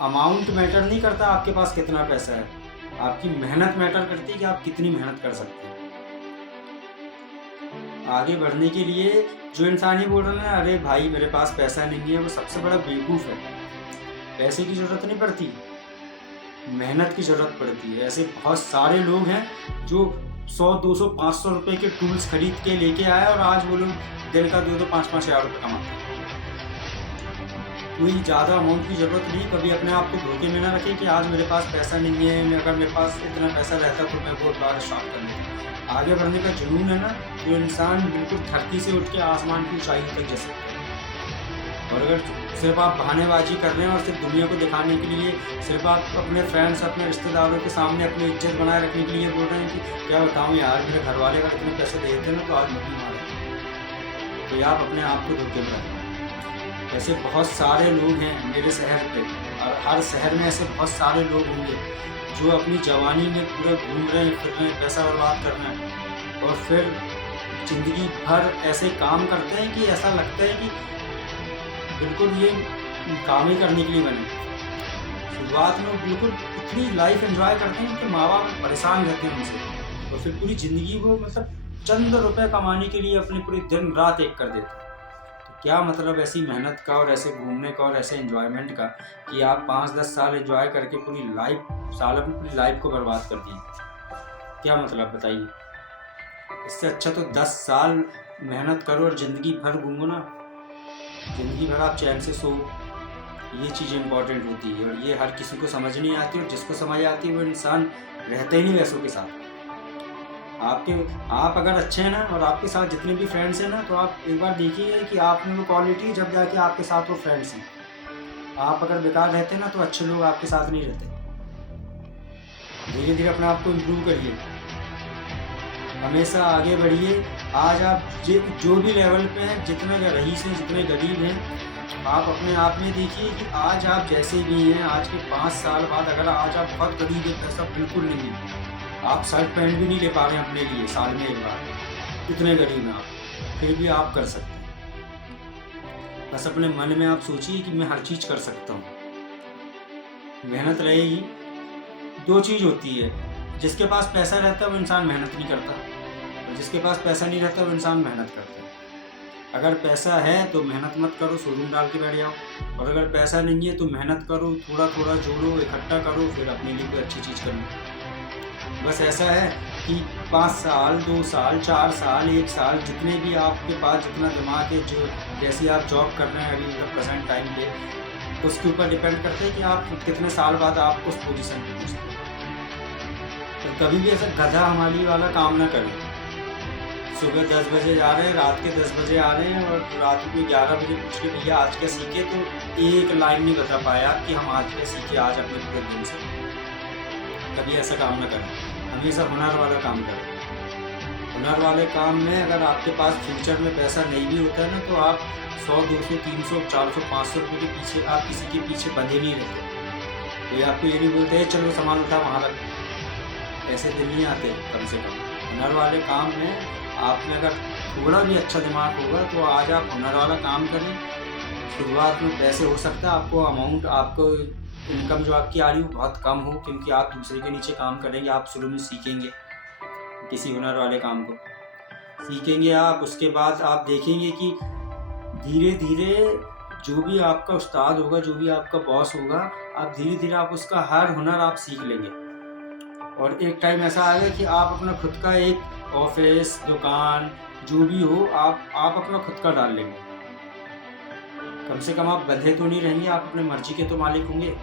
Amount matter नहीं करता आपके पास कितना पैसा है, आपकी मेहनत मैटर करती है कि आप कितनी मेहनत कर सकते हैं। आगे बढ़ने के लिए जो इंसान ये बोल रहा है ना, अरे भाई मेरे पास पैसा नहीं है, वो सबसे बड़ा बेवकूफ़ है। पैसे की ज़रूरत नहीं पड़ती, मेहनत की ज़रूरत पड़ती है। ऐसे बहुत सारे लोग हैं जो 100, 200, 500 रुपए के टूल्स खरीद के लेके आए और आज वो लोग दिन का 2-2, 5-5 हज़ार रुपये कमाते हैं। कोई ज़्यादा अमाउंट की ज़रूरत नहीं। कभी अपने आप को धोखे में ना रखें कि आज मेरे पास पैसा नहीं है, अगर मेरे पास इतना पैसा रहता तो मैं बहुत बड़ा शॉप कर लेता। आगे बढ़ने का जुनून है ना, तो इंसान बिल्कुल धरती से उठ के आसमान की ऊंचाई तक जा सकता है। और अगर सिर्फ आप बहानेबाजी कर रहे हैं और सिर्फ दुनिया को दिखाने के लिए, सिर्फ आप अपने फ्रेंड्स, अपने रिश्तेदारों के सामने अपनी इज्जत बनाए रखने के लिए बोल रहे हैं कि क्या बताऊँ यार, मेरे घर वाले अगर इतने पैसे दे देते ना तो आज मैं भी मार देता, तो ये आप अपने आप को धोखे में रखें। ऐसे बहुत सारे लोग हैं मेरे शहर पे, और हर शहर में ऐसे बहुत सारे लोग होंगे जो अपनी जवानी में पूरा घूम रहे हैं, फिर रहे हैं, पैसा बर्बाद कर रहे हैं, और फिर ज़िंदगी भर ऐसे काम करते हैं कि ऐसा लगता है कि बिल्कुल ये काम ही करने के लिए बने। शुरुआत में वो बिल्कुल इतनी लाइफ एंजॉय करते हैं कि माँ-बाप परेशान रहते हैं उनसे, और फिर पूरी ज़िंदगी वो मतलब चंद रुपए कमाने के लिए अपनी पूरी दिन-रात एक कर देते हैं। तो क्या मतलब ऐसी मेहनत का और ऐसे घूमने का और ऐसे एन्जॉयमेंट का कि आप 5-10 साल एन्जॉय करके पूरी पूरी लाइफ को बर्बाद कर दिए। क्या मतलब बताइए? इससे अच्छा तो 10 साल मेहनत करो और ज़िंदगी भर घूमो ना। ज़िंदगी भर आप चैन से सो, ये चीज़ इम्पोर्टेंट होती है, और ये हर किसी को समझ नहीं आती, और जिसको समझ आती है वो इंसान रहता ही नहीं वैसों के साथ। आप अगर अच्छे हैं ना, और आपके साथ जितने भी फ्रेंड्स हैं ना, तो आप एक बार देखिए कि आप में वो क्वालिटी जब जाके आपके साथ वो फ्रेंड्स हैं। आप अगर बेकार रहते हैं ना, तो अच्छे लोग आपके साथ नहीं रहते। धीरे धीरे अपने आप को इम्प्रूव करिए, हमेशा आगे बढ़िए। आज आप जो भी लेवल पे हैं, जितने रईस हैं, जितने गरीब हैं, आप अपने आप में देखिए कि आज आप जैसे भी हैं, आज के 5 साल बाद अगर आज आप बहुत गरीब हैं, पैसा बिल्कुल नहीं है, आप शर्ट पैंट भी नहीं ले पा रहे हैं अपने लिए साल में एक बार, इतने गरीब हैं आप, फिर भी आप कर सकते हैं। बस अपने मन में आप सोचिए कि मैं हर चीज़ कर सकता हूँ। मेहनत रहेगी। 2 चीज़ होती है, जिसके पास पैसा रहता है वो इंसान मेहनत नहीं करता, और जिसके पास पैसा नहीं रहता वो इंसान मेहनत करता है। अगर पैसा है तो मेहनत मत करो, शोरूम डाल के बैठ जाओ, और अगर पैसा नहीं है तो मेहनत करो, थोड़ा-थोड़ा जोड़ो, इकट्ठा करो, फिर अपने लिए कोई अच्छी चीज़ करो। बस ऐसा है कि 5 साल, 2 साल, 4 साल, 1 साल, जितने भी आपके पास जितना दिमाग है, जो जैसी आप जॉब कर रहे हैं अभी मतलब प्रेज़ेंट टाइम पे, उसके ऊपर डिपेंड करता है कि आप कितने साल बाद आप उस पोज़ीशन पे पहुँचते हैं। तो कभी भी ऐसा गधा हमाली वाला काम ना करें। सुबह 10 बजे जा रहे हैं, रात के 10 बजे आ रहे हैं, और रात को 11 बजे पूछ के भैया आज क्या सीखे, तो एक लाइन नहीं बता पाए आप कि हम आज क्या सीखे आज अपने पूरे दिन से। कभी ऐसा काम ना करें, हमेशा हुनर वाला काम करें। हुनर वाले काम में अगर आपके पास फ्यूचर में पैसा नहीं भी होता है ना, तो आप 100, 200, 300, 400, 500 रुपये के पीछे आप किसी के पीछे बंधे नहीं रहते। कोई आपको ये नहीं बोलते चलो सामान उठा वहाँ रख, ऐसे दिन नहीं आते कम से कम। हुनर वाले काम में आप में अगर थोड़ा भी अच्छा दिमाग होगा तो आज आप हुनर वाला काम करें। शुरुआत में पैसे हो सकता है आपको अमाउंट, आपको इनकम जो आपकी आ रही है वो बहुत कम हो, क्योंकि आप दूसरे के नीचे काम करेंगे। आप शुरू में सीखेंगे किसी हुनर वाले काम को, सीखेंगे आप, उसके बाद आप देखेंगे कि धीरे धीरे जो भी आपका उस्ताद होगा, जो भी आपका बॉस होगा, आप धीरे धीरे आप उसका हर हुनर आप सीख लेंगे, और एक टाइम ऐसा आएगा कि आप अपना खुद का एक ऑफिस, दुकान जो भी हो, आप अपना खुद का डाल लेंगे। कम से कम आप बंधे तो नहीं रहेंगे, आप अपने मर्जी के तो मालिक होंगे।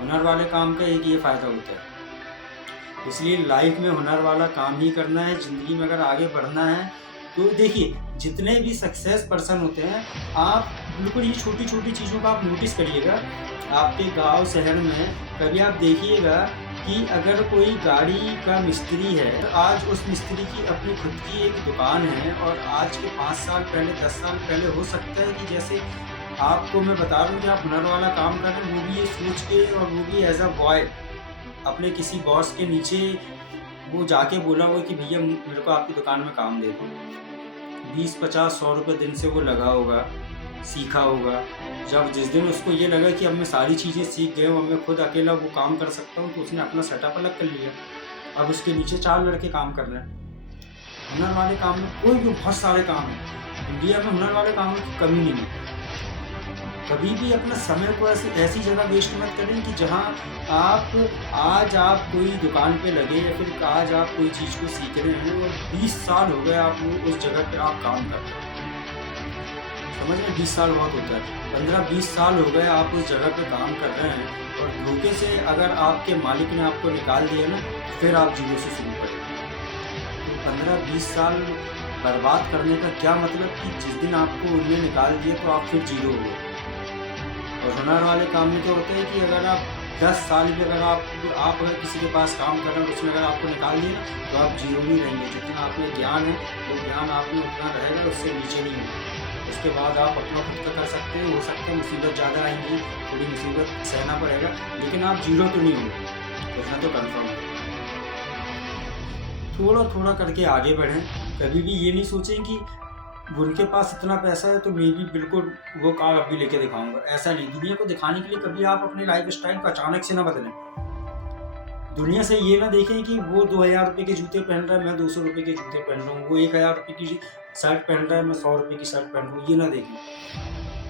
हुनर वाले काम का एक ये फ़ायदा होता है। इसलिए लाइफ में हुनर वाला काम ही करना है। ज़िंदगी में अगर आगे बढ़ना है तो देखिए, जितने भी सक्सेस पर्सन होते हैं, आप बिल्कुल ये छोटी-छोटी चीज़ों का आप नोटिस करिएगा। आपके गाँव शहर में कभी आप देखिएगा कि अगर कोई गाड़ी का मिस्त्री है, तो आज उस मिस्त्री की अपनी खुद की एक दुकान है, और आज के 5 साल पहले, 10 साल पहले हो सकता है कि जैसे आपको मैं बता दूँ कि आप हुनर वाला काम कर रहे हैं, वो भी ये सोच के, और वो भी एज़ अ बॉय अपने किसी बॉस के नीचे वो जाके बोला हो कि भैया मेरे को आपकी दुकान में काम दे दो। 20, 50, 100 रुपये दिन से वो लगा होगा, सीखा होगा। जब जिस दिन उसको ये लगा कि अब मैं सारी चीज़ें सीख गया हूँ, अब मैं खुद अकेला वो काम कर सकता हूँ, तो उसने अपना सेटअप अलग कर लिया। अब उसके नीचे 4 लड़के काम कर रहे हैं। हुनर वाले काम में कोई भी बहुत सारे काम हैं। इंडिया में हुनर वाले कामों की कमी नहीं है। कभी भी अपना समय को ऐसी जगह वेस्ट मत करें कि जहाँ आज आप कोई दुकान पे लगे या फिर आज आप कोई चीज़ को सीख रहे हैं और 20 साल हो गए आप उस जगह पे आप काम कर रहे हैं। समझ रहे हैं, 20 साल बहुत होता है। 15-20 साल हो गए आप उस जगह पे काम कर रहे हैं और धोखे से अगर आपके मालिक ने आपको निकाल दिया ना, फिर आप जीरो से शुरू करें। तो 15-20 साल बर्बाद करने का क्या मतलब कि जिस दिन आपको उन्हें निकाल दिया तो आप फिर जीरो हो गए। और हुनर वाले काम में क्या होता है कि अगर आप 10 साल भी अगर आप अगर किसी के पास काम कर रहे हैं, उसने अगर आपको निकाल दिया तो आप जीरो नहीं रहेंगे। जितना आप में ज्ञान है वो ज्ञान आप में उतना रहेगा, उससे नीचे नहीं होगा। उसके बाद आप अपना खुद का कर सकते हैं। हो सकता है मुसीबत ज़्यादा आएंगी, थोड़ी मुसीबत सहना पड़ेगा, लेकिन आप जीरो तो नहीं होंगे, इतना तो कन्फर्म है। थोड़ा थोड़ा करके आगे बढ़ें। कभी भी ये नहीं सोचें कि उनके पास इतना पैसा है तो मैं भी बिल्कुल वो कार अभी लेके दिखाऊंगा। ऐसा नहीं, दुनिया को दिखाने के लिए कभी आप अपने लाइफ स्टाइल को अचानक से ना बदलें। दुनिया से ये ना देखें कि वो 2000 रुपये के जूते पहन रहा है, मैं 200 रुपये के जूते पहन रहा हूँ। वो 1000 रुपये की शर्ट पहन रहा है, मैं 100 रुपये की शर्ट पहन रहा हूँ। ये ना देखें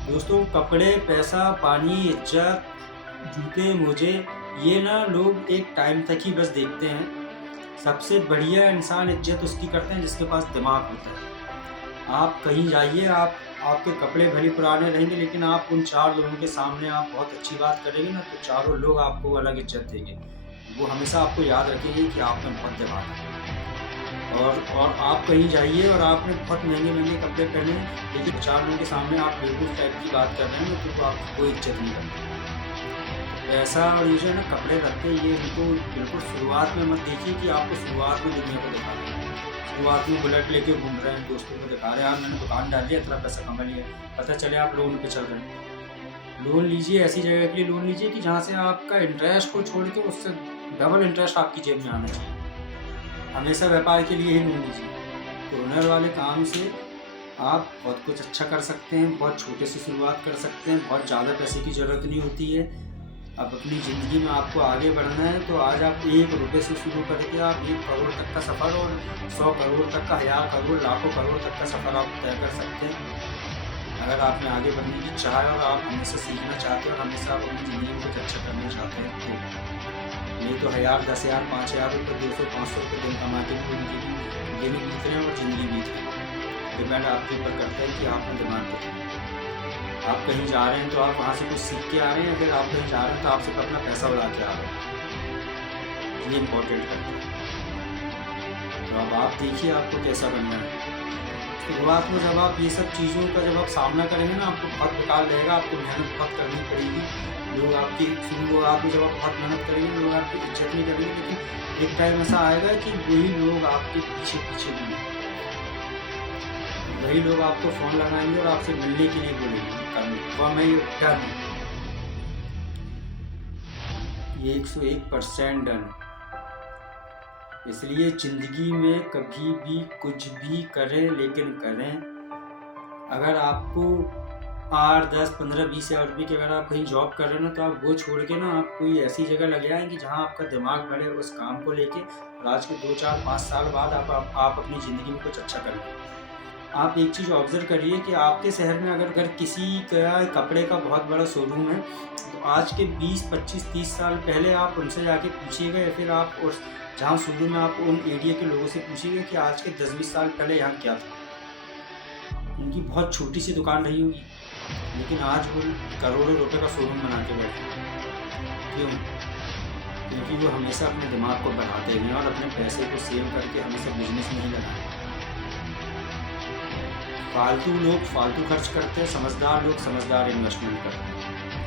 दोस्तों। कपड़े, पैसा, पानी, इज्जत, जूते, मोजे, ये ना लोग एक टाइम तक ही बस देखते हैं। सबसे बढ़िया इंसान इज्जत उसकी करते हैं जिसके पास दिमाग होता है। आप कहीं जाइए, आपके कपड़े भले पुराने रहेंगे, लेकिन आप उन 4 लोगों के सामने आप बहुत अच्छी बात करेंगे ना, तो चारों लोग आपको अलग इज्जत देंगे। वो हमेशा आपको याद रखेंगे कि आप में बहुत दिमाग है। और आप कहीं जाइए और आपने बहुत महंगे कपड़े पहने हैं, लेकिन 4 लोगों के सामने आप बेवकूफ़ टाइप की बात कर रहे हैं, तो आपको कोई इज्जत नहीं करते। ऐसा और ये जो है ना कपड़े रखते, ये इनको बिल्कुल शुरुआत में मत देखिए कि आपको शुरुआत में दुनिया को दिखा रहे हैं। शुरुआत में बुलेट लेके घूम रहे हैं, दोस्तों को दिखा रहे हैं, यार मैंने दुकान डाल लिया, इतना पैसा कमा लिया। पता चले आप लोन पे चल रहे हैं। लोन लीजिए, ऐसी जगह के लिए लोन लीजिए कि जहाँ से आपका इंटरेस्ट को छोड़ के उससे डबल इंटरेस्ट आपकी जेब में आना चाहिए। हमेशा व्यापार के लिए ही लोन लीजिए। तो हुनर वाले काम से आप बहुत कुछ अच्छा कर सकते हैं। बहुत छोटे से शुरुआत कर सकते हैं, बहुत ज़्यादा पैसे की ज़रूरत नहीं होती है। अब अपनी ज़िंदगी में आपको आगे बढ़ना है तो आज आप 1 रुपये से शुरू करके आप 1 करोड़ तक का सफ़र और 100 करोड़ तक का, 1000 करोड़, लाखों करोड़ तक का सफ़र आप तय कर सकते हैं। अगर आपने आगे बढ़ने की चाह है और आप हमेशा सीखना चाहते हैं और हमेशा आप अपनी ज़िंदगी में कुछ अच्छा करना चाहते हैं, तो नहीं तो 1000, 10,000, 5,000 रुपये, 200-500 रुपये दिन कमा के भी उनकी भी दिन बीत रहे हैं और ज़िंदगी बीत रही है। डिपेंड आपके ऊपर करता है कि आपने दिमाग कितना। आप कहीं जा रहे हैं तो आप वहाँ से कुछ सीख के आ रहे हैं, फिर आप कहीं जा रहे हैं तो आप सिर्फ अपना पैसा उड़ा के आ रहे हैं। ये इम्पोर्टेंट करता है। तो अब आप देखिए आपको कैसा बनना है। शुरुआत में जब आप ये सब चीज़ों का जब आप सामना करेंगे ना, आपको बहुत बेकार लगेगा, आपको मेहनत बहुत करनी पड़ेगी। लोग आपकी शुरुआत में जब आप बहुत मेहनत करेंगे, लोग आपकी इज्जत नहीं करेंगे, लेकिन एक टाइम ऐसा आएगा कि वही लोग आपके पीछे पीछे घूमेंगे। वही लोग आपको फ़ोन लगाएंगे और आपसे मिलने के लिए बोलेंगे, डन। ये 101% डन। इसलिए ज़िंदगी में कभी भी कुछ भी करें, लेकिन करें। अगर आपको 8, 10, 15, 20 हज़ार रुपये की अगर आप कहीं जॉब कर रहे हैं ना, तो आप वो छोड़ के ना आप कोई ऐसी जगह लग जाएँ कि जहाँ आपका दिमाग बढ़े उस काम को लेके, और आज के 2, 4, 5 साल बाद आप अपनी ज़िंदगी में कुछ अच्छा करें। आप एक चीज़ ऑब्ज़र्व करिए कि आपके शहर में अगर किसी का कपड़े का बहुत बड़ा शोरूम है, तो आज के 20, 25, 30 साल पहले आप उनसे जाके पूछिएगा, या फिर आप उस जहाँ शोरूम में आप उन एरिया के लोगों से पूछिएगा कि आज के 10-20 साल पहले यहाँ क्या था। उनकी बहुत छोटी सी दुकान रही होगी, लेकिन आज वो करोड़ों रुपए का शोरूम बना के बैठे। क्यों? क्योंकि वो हमेशा अपने दिमाग को बढ़ाते हैं और अपने पैसे को सेव करके हमेशा बिजनेस में ही लगाते हैं। फालतू लोग फालतू खर्च करते हैं, समझदार लोग समझदार इन्वेस्टमेंट करते हैं।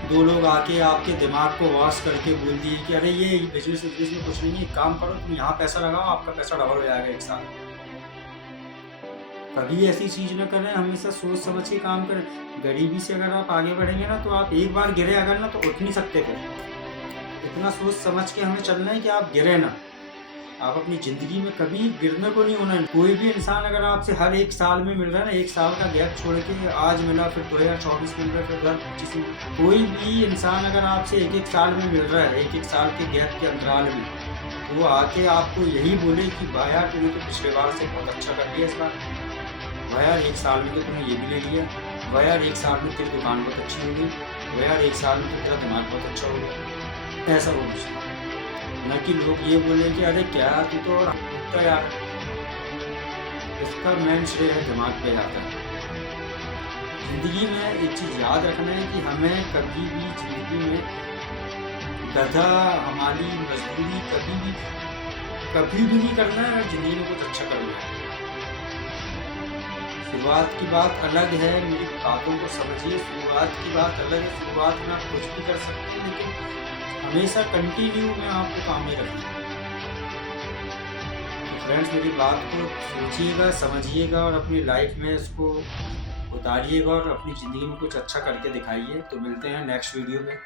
2 लोग आके आपके दिमाग को वॉश करके बोल दिए कि अरे ये बिजनेस में कुछ नहीं है, काम करो, तुम यहाँ पैसा लगाओ, आपका पैसा डबल हो जाएगा 1 साल। कभी ऐसी चीज़ न करें, हमेशा सोच समझ के काम करें। गरीबी से अगर आप आगे बढ़ेंगे ना, तो आप एक बार गिरे अगर ना, तो उठ नहीं सकते फिर। इतना सोच समझ के हमें चलना है कि आप गिरे ना। आप अपनी ज़िंदगी में कभी गिरने को नहीं होना है। कोई भी इंसान अगर आपसे हर 1 साल में मिल रहा है ना, 1 साल का गैप छोड़ के आज मिला, फिर 2024 में मिल रहा है, फिर 2025 में, कोई भी इंसान अगर आपसे 1-1 साल में मिल रहा है, 1-1 साल के गैप के अंतराल में, तो वो आके आपको यही बोले कि भाई यार तूने तो पिछले बार से बहुत अच्छा कर लिया इस बार। भाई यार 1 साल में तो तूने ये भी ले लिया। भाई यार 1 साल में तेरी दुकान बहुत अच्छी हो गई। भाई यार 1 साल में तो तेरा दिमाग बहुत अच्छा हो गया। ऐसा बोलना चाहिए। ना कि लोग ये बोले कि अरे क्या तू तो रुकता यार। इसका मेन श्रेय है दिमाग पे जाता है। ज़िंदगी में एक चीज़ याद रखना है कि हमें कभी भी ज़िंदगी में गधा हमारी मजदूरी कभी भी नहीं करना है। अगर ज़िंदगी में कुछ अच्छा करना है, शुरुआत की बात अलग है, मेरी बातों को समझिए। शुरुआत की बात अलग है, शुरुआत में आप कुछ भी कर सकते हैं, लेकिन हमेशा कंटिन्यू में आपको काम ही रखना है। तो फ्रेंड्स, मेरी बात को सोचिएगा, समझिएगा और अपनी लाइफ में इसको उतारिएगा और अपनी ज़िंदगी में कुछ अच्छा करके दिखाइए। तो मिलते हैं नेक्स्ट वीडियो में।